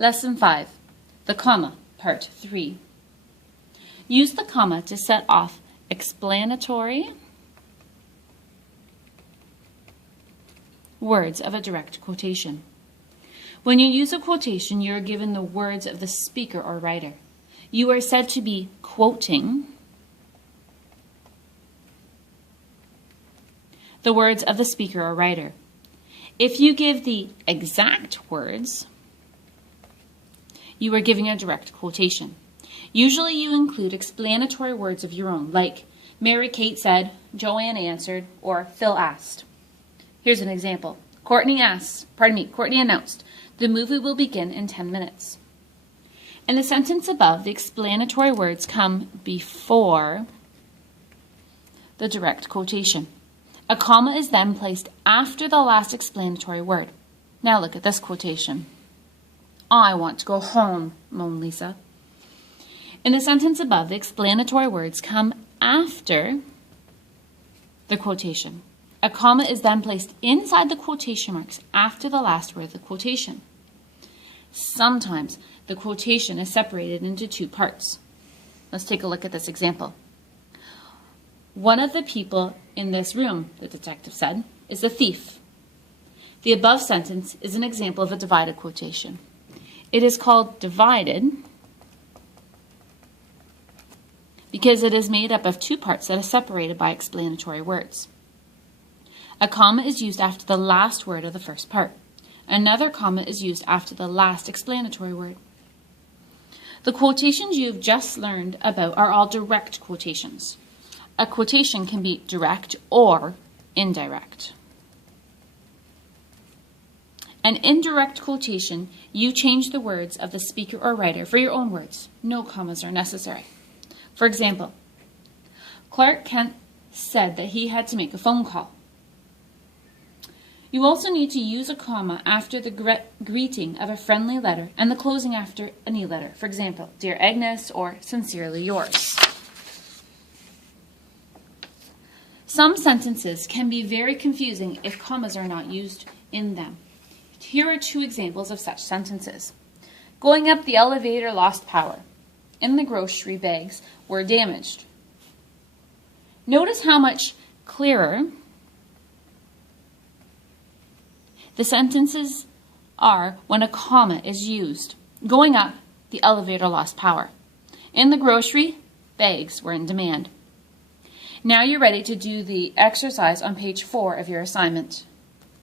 Lesson 5, the comma, part 3. Use the comma to set off explanatory words of a direct quotation. When you use a quotation, you are given the words of the speaker or writer. You are said to be quoting the words of the speaker or writer. If you give the exact words, you are giving a direct quotation. Usually you include explanatory words of your own, like Mary Kate said, Joanne answered, or Phil asked. Here's an example. Courtney announced, the movie will begin in 10 minutes. In the sentence above, the explanatory words come before the direct quotation. A comma is then placed after the last explanatory word. Now look at this quotation. I want to go home, moaned Lisa. In the sentence above, the explanatory words come after the quotation. A comma is then placed inside the quotation marks after the last word of the quotation. Sometimes the quotation is separated into two parts. Let's take a look at this example. One of the people in this room, the detective said, is a thief. The above sentence is an example of a divided quotation. It is called divided because it is made up of two parts that are separated by explanatory words. A comma is used after the last word of the first part. Another comma is used after the last explanatory word. The quotations you have just learned about are all direct quotations. A quotation can be direct or indirect. An indirect quotation, you change the words of the speaker or writer for your own words. No commas are necessary. For example, Clark Kent said that he had to make a phone call. You also need to use a comma after the greeting of a friendly letter and the closing after any letter. For example, Dear Agnes or Sincerely Yours. Some sentences can be very confusing if commas are not used in them. Here are two examples of such sentences. Going up the elevator lost power. In the grocery bags were damaged. Notice how much clearer the sentences are when a comma is used. Going up, the elevator lost power. In the grocery, bags were in demand. Now you're ready to do the exercise on page 4 of your assignment.